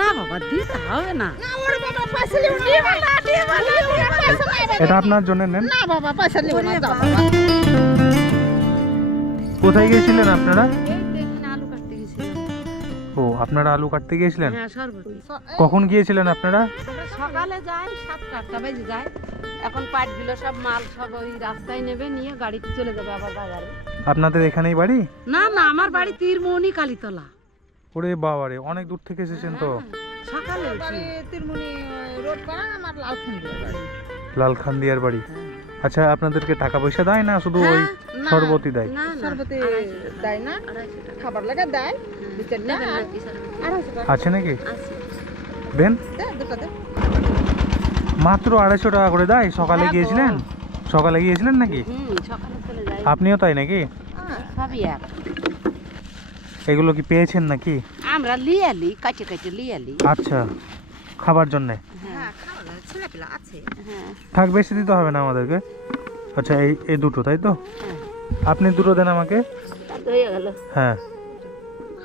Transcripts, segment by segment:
না বাবা দিতে হবে না। এটা আপনার জন্য নেন। না বাবা পয়সা নিব না কোথায় গিয়েছিলেন আপনারা? ও আপনারা আলু কাটতে গিয়েছিলেন? হ্যাঁ কখন গিয়েছিলেন আপনারা? সকালে যাই সাতটা আটটা বেজে যায়। এখন পাটগুলো সব মাল সব ওই রাস্তায় নেবে নিয়ে গাড়িতে চলে যাবে আবার বাজারে। আপনাদের এখানেই বাড়ি? না না আমার বাড়ি তীরমৌনি কালীতলা। ওরে বাবারে অনেক দূর থেকে এসেছেন তো? সকালে উঠি বাড়ি রোড আমার বাড়ি। আচ্ছা আপনাদেরকে টাকা পয়সা দেয় না? শুধু ওই না, শরবতই দেয়? না না সরবতে। দেয় না। খাবার লাগা দেয় আছে নাকি। দেন। মাত্র আড়াইশো টাকা করে দেয়? সকালে হ্যাঁ গিয়েছিলেন? সকালে গিয়েছিলেন নাকি? হুম সকালে চলে যাই। আপনিও তাই নাকি? হ্যাঁ এগুলো কি পেয়েছেন নাকি? আমরা লিয়ালি কাটে কাটে লিয়ালি। আচ্ছা খাবার জন্যে? হ্যাঁ। হ্যাঁ। থাক বেশি দিতে হবে না আমাদেরকে। আচ্ছা এই এই দুটো তাই তো? হ্যাঁ। আপনি দুটো দেন আমাকে। হয়ে গেল। হ্যাঁ।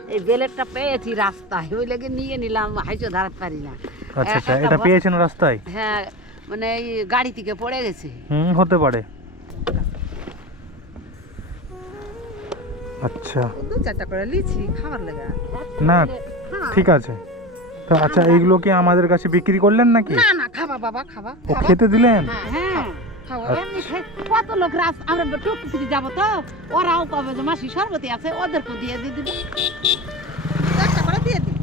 এই বেলেটটা পেয়েছি রাস্তায় ওই লেগে নিয়ে নিলাম হাইচো ধারতে পারি না। আচ্ছা আচ্ছা এটা পেয়েছেন রাস্তায়? হ্যাঁ মানে এই গাড়ি থেকে পড়ে গেছে। হুম হতে পারে। আচ্ছা। দু চারটা করে লিছি খাবার লাগা। না ঠিক আছে। তো আচ্ছা এইগুলো কি আমাদের কাছে বিক্রি করলেন নাকি? না না খাবা বাবা খাবা ও খেতে দিলেন? হ্যাঁ কত লোক রাস আমরা থেকে যাব তো ওরাও কবে যে মাসি সর্বতি আছে ওদেরকে দিয়ে দিয়ে দিবি। চারটা করে দিয়ে দিই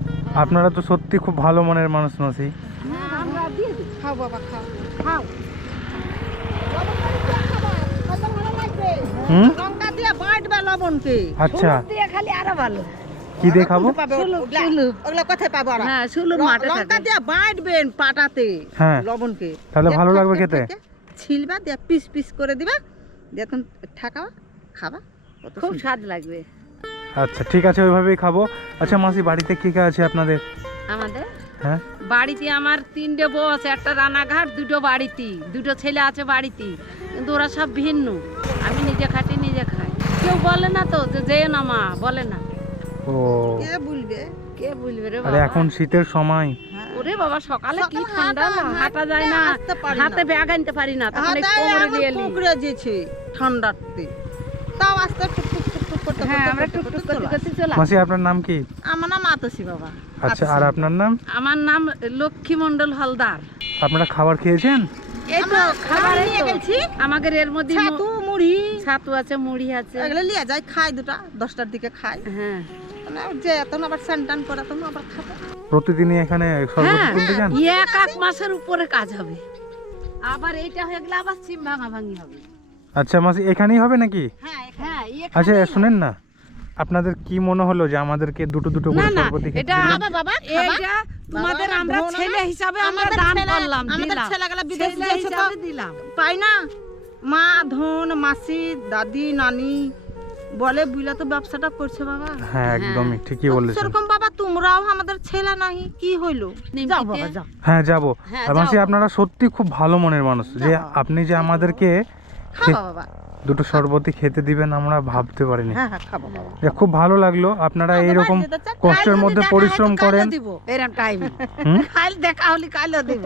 আপনারা তো সত্যি খুব ভালো মনের মানুষ মাসি। হ্যাঁ আমরা দিয়ে দিই খাও বাবা খাও। খাও। হুম? লঙ্কা লবণকে আচ্ছা। দিয়ে খালি আরও ভালো। কি দিয়ে খাব? ওগুলা- কোথায় পাবো? হ্যাঁ সুলুক ল- মাঠে লঙ্কা দিয়ে বাটবেন পাটাতে হ্যাঁ। লবণকে তাহলে ভালো লাগবে খেতে? ছিলবা দিয়ে পিস পিস করে দিবা। দিয়ে তুমি ঠাকাবা খাবা। খুব স্বাদ লাগবে। আচ্ছা ঠিক আছে ওইভাবেই খাব। আচ্ছা মাসি বাড়িতে কে কে আছে আপনাদের? আমাদের? হ্যাঁ? বাড়িতে আমার তিনটে বউ আছে একটা রানাঘাট দুটো বাড়িতে। দুটো ছেলে আছে বাড়িতে। কিন্তু ওরা সব ভিন্ন। আমি নিজে খাটি নিজে খাই। কেউ বলে না তো যে যেও না মা বলে না। ও। কে বলবে? কে বলবে রে আরে বাবা? এখন শীতের সময়। হ্যাঁ। ওরে বাবা সকালে কি সকালে ঠান্ডা হাঁটা- হাঁটা যায় না। হাঁটতে পারি না। হাতে ব্যাগ আনতে পারি না তখন এই হাতায় কোমরে আমার দিয়ে নি। কুঁকড়ে যেছে ঠান্ডাতে। তাও আস্তে টুক টুক টুক টুক করতে হ্যাঁ করতে আমরা করতে টুকটুক করতে করতে চলে করতে চলে মাসি আপনার নাম কি? আসি। আমার নাম আতসী বাবা। আচ্ছা আর আপনার নাম? আমার নাম লক্ষ্মী মন্ডল হালদার। আপনারা খাবার খেয়েছেন? এই তো আমরা খাবার খাবার নিয়ে গেছি। আমাদের এর মধ্যে ছাতু মুড়ি। ছাতু আছে মুড়ি আছে। এগুলো লিয়ে যাই খাই দুটা দশটার দিকে খাই। হ্যাঁ। মানে যে তখন আবার স্নান টান করে তখন আবার খাব। প্রতিদিনই এখানে শরবত হ্যাঁ কিনতে যান? এক এক মাসের উপরে কাজ হবে। আবার এইটা হয়ে গেলে আবার সিম ভাঙা ভাঙি হবে। আচ্ছা মাসি এখানেই হবে নাকি? হ্যাঁ হ্যাঁ আচ্ছা শুনেন না আপনাদের কি মনে হলো যে আমাদেরকে দুটো দুটো করে এটা? বাবা এইটা তোমাদের আমরা ছেলে হিসাবে আমরা দান করলাম আমাদের ছেলেগুলো বিদেশ গিয়েছে তো দিলাম। পাই না। মা ধন মাসি দাদি নানি বলে বুইলা তো ব্যবসাটা করছে বাবা। হ্যাঁ একদমই ঠিকই বলেছেন। সেরকম বাবা তোমরাও আমাদের ছেলে নাই কি হইল? যাও বাবা যাও। হ্যাঁ যাব। হ্যাঁ, আর মাসি আপনারা সত্যি খুব ভালো মনের মানুষ। যে আপনি যে আমাদেরকে খাওয়া বাবা। দুটো শরবতই খেতে দিবেন আমরা ভাবতে পারিনি। হ্যাঁ হ্যাঁ খাব ভালো লাগল। আপনারা এইরকম কষ্টের মধ্যে পরিশ্রম করেন।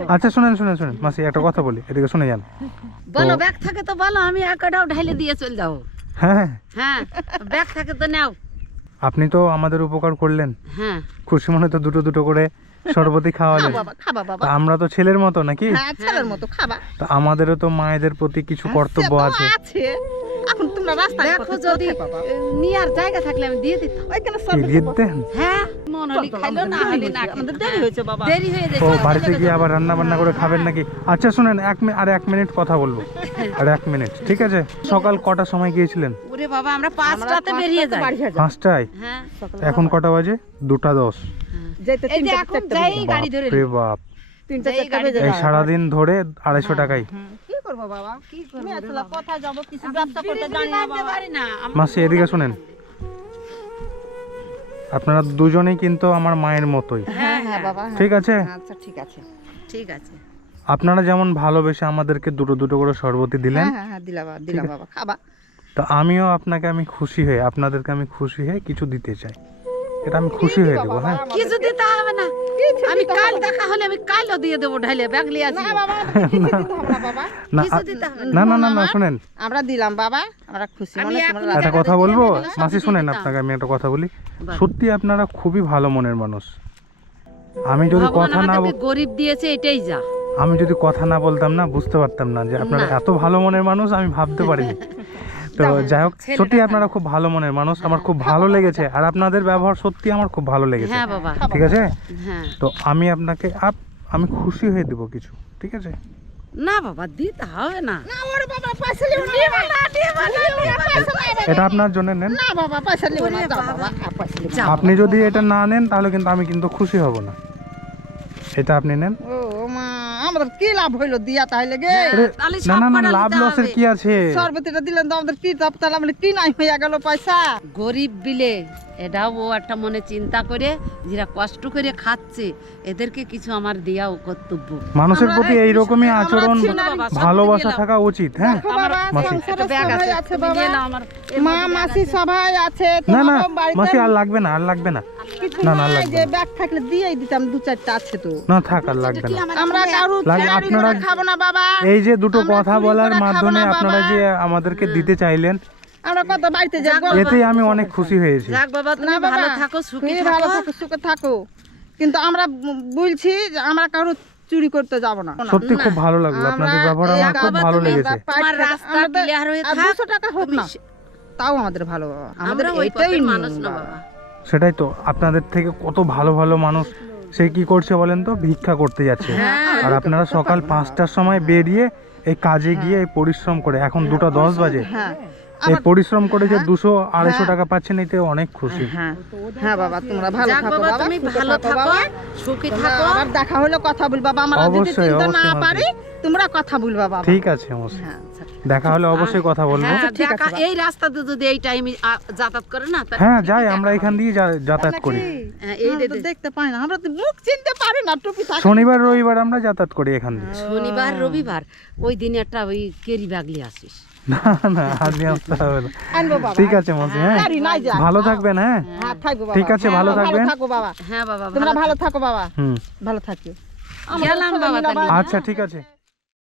আচ্ছা শুনেন শুনেন শুনেন। মাসি একটা কথা বলি এদিকে শুনে যান। বলো ব্যাগ থাকে তো বলো আমি একটাও ঢাইলে দিয়ে চলে যাও হ্যাঁ। হ্যাঁ ব্যাগ থাকে তো নাও। আপনি তো আমাদের উপকার করলেন। হ্যাঁ। খুশি মনে তো দুটো দুটো করে শরবতই খাওয়ালেন খাও বাবা খাবা বাবা তা আমরা তো ছেলের মতো নাকি? হ্যাঁ ছেলের মতো খাবা। তো আমাদেরও তো মায়েদের প্রতি কিছু কর্তব্য আছে। আছে। এখন তোমরা রাস্তায় দেখো যদি নিয়ার জায়গা থাকলে আমি দিয়ে দিতাম। ওইখানে সব দিয়ে দেন হ্যাঁ। খাইলো না হলে না আমাদের দেরি হয়েছে বাবা। দেরি হয়ে ও বাড়িতে গিয়ে আবার রান্না বান্না করে খাবেন নাকি? আচ্ছা শুনেন এক মিনিট আর এক মিনিট কথা বলব। আর এক মিনিট ঠিক আছে? সকাল কটার সময় গিয়েছিলেন? ওরে বাবা আমরা বেরিয়ে যাই। হ্যাঁ। এখন কটা বাজে? দুটা দশ। যেতে এই যে এখন যাই গাড়ি ধরে রে বাপ। তিনটা চারটা বেজে। এই সারাদিন ধরে আড়াইশো টাকাই হুম, কি করব বাবা? কি করব? আসলে কোথায় যাব কিছু ব্যবসা করতে জানি না বাবা। পারি না। আমরা মাসি এদিকে শুনেন। আপনারা দুজনেই কিন্তু আমার মায়ের মতোই। হ্যাঁ হ্যাঁ বাবা। হ্যাঁ। ঠিক আছে? আচ্ছা ঠিক আছে। ঠিক আছে। আপনারা যেমন ভালোবেসে আমাদেরকে দুটো দুটো করে শরবতি দিলেন হ্যাঁ হ্যাঁ হ্যাঁ দিলাম বাবা খাবা। তো আমিও আপনাকে আমি খুশি হয়ে আপনাদেরকে আমি খুশি হয়ে কিছু দিতে চাই। এটা আমি খুশি হয়ে দেবো হ্যাঁ কিছু দিতে হবে না? আমি কাল দেখা হলে আমি কালও দিয়ে দেবো ঢাইলে ব্যাগলি না আছি বাবা আমাদের কিছু দিতে হবে না বাবা? না দিতে হবে না না না না শুনেন। আমরা দিলাম বাবা। আমরা খুশি মনে তোমরা একটা কথা বলব? মাসি শুনেন আপনাকে আমি একটা কথা বলি। সত্যি আপনারা খুবই ভালো মনের মানুষ। আমি যদি কথা না গরিব দিয়েছে এটাই যা। আমি যদি কথা না বলতাম না বুঝতে পারতাম না যে আপনারা এত ভালো মনের মানুষ আমি ভাবতে পারিনি। তো যাই হোক সত্যি আপনারা খুব ভালো মনের মানুষ আমার খুব ভালো লেগেছে। আর আপনাদের ব্যবহার সত্যি আমার খুব ভালো লেগেছে। হ্যাঁ ঠিক আছে? হ্যাঁ। তো আমি আপনাকে আপ আমি খুশি হয়ে দেবো কিছু ঠিক আছে? না বাবা দিতে হবে না। এটা আপনার জন্য নেন। আপনি যদি এটা না নেন তাহলে কিন্তু আমি কিন্তু খুশি হব না। এটা আপনি নেন। ও মা। আমাদের কি লাভ হইল দিয়া তাহলে গে? না না না লাভ লসের কি আছে? সর্বতিটা দিলেন তো আমাদের কি তাপ তাহলে আমাদের কি নাই হইয়া গেল পয়সা? গরিব বিলে এটাও ও একটা মনে চিন্তা করে যারা কষ্ট করে খাচ্ছে এদেরকে কিছু আমার দেওয়াও কর্তব্য। মানুষের প্রতি এই এইরকমই আমরা আচরণ ভালোবাসা থাকা উচিত হ্যাঁ? মা মাসি সবাই আছে। না না মাসি আর লাগবে না আর লাগবে না। কিছু না, না, লাগবে যে ব্যাগ থাকলে দিয়েই দিতাম দু চারটা আছে তো। না থাক আর লাগবে না। আমরা কারু লাগে আপনারা- খাব না বাবা। এই যে দুটো কথা বলার মাধ্যমে আপনারা যে আমাদেরকে দিতে চাইলেন আমরা কত বাড়িতে যে যাক গল্প বাবা। এতেই আমি অনেক খুশি হয়েছি। যাক বাবা তুমি ভালো থাকো সুখী ভালো থাকো সুখে থাকো। কিন্তু আমরা বলছি যে আমরা কারও চুরি করতে যাব না। সত্যি খুব ভালো লাগল। আপনাদের ব্যবহার আমার খুব ভালো লেগেছে। তোমার রাস্তা ক্লিয়ার হয়ে থাক। 200 টাকা হোক না। তাও আমাদের ভালো। আমাদের এটাই মানুষ না বাবা। সেটাই তো। আপনাদের থেকে কত ভালো ভালো মানুষ সে কি করছে বলেন তো? ভিক্ষা করতে যাচ্ছে। হ্যাঁ। আর আপনারা সকাল পাঁচটার সময় বেরিয়ে এই কাজে গিয়ে এই পরিশ্রম করে এখন দুটো দশ বাজে। হ্যাঁ। এই পরিশ্রম করে যে দুশো আড়াইশো হ্যাঁ। টাকা পাচ্ছেন এতে অনেক খুশি। হ্যাঁ। হ্যাঁ বাবা তোমরা ভালো থাকো বাবা তুমি ভালো থাকো সুখী থাকো। আবার দেখা হলে কথা বলবা। বাবা আমরা যদি অবশ্যই, চিনতে না অবশ্যই, পারি তোমরা কথা বলবা বাবা। ঠিক আছে হ্যাঁ আচ্ছা। দেখা হলে অবশ্যই কথা বলব। হ্যাঁ বাবা। এই রাস্তাতে যদি এই টাইমে যাতায়াত করে না হ্যাঁ যাই আমরা এখান দিয়ে যাতায়াত করি। হ্যাঁ। দেখতে পাই না আমরা তো মুখ চিনতে পারি না টুপি থাকে শনিবার রবিবার আমরা যাতায়াত করি এখান দিয়ে। শনিবার রবিবার ওই দিনে একটা ওই কেরি বাগলি আসিস। না না আজ আসতে হবে না। ঠিক আছে মশাই হ্যাঁ। নাই ভালো থাকবেন হ্যাঁ। হ্যাঁ থাকব বাবা। ঠিক আছে, হ্যাঁ, ভালো থাকবেন। থাকো বাবা। হ্যাঁ বাবা তোমরা ভালো থাকো। বাবা। হুম। ভালো থাকো গেলাম বাবা তাহলে। আচ্ছা ঠিক আছে।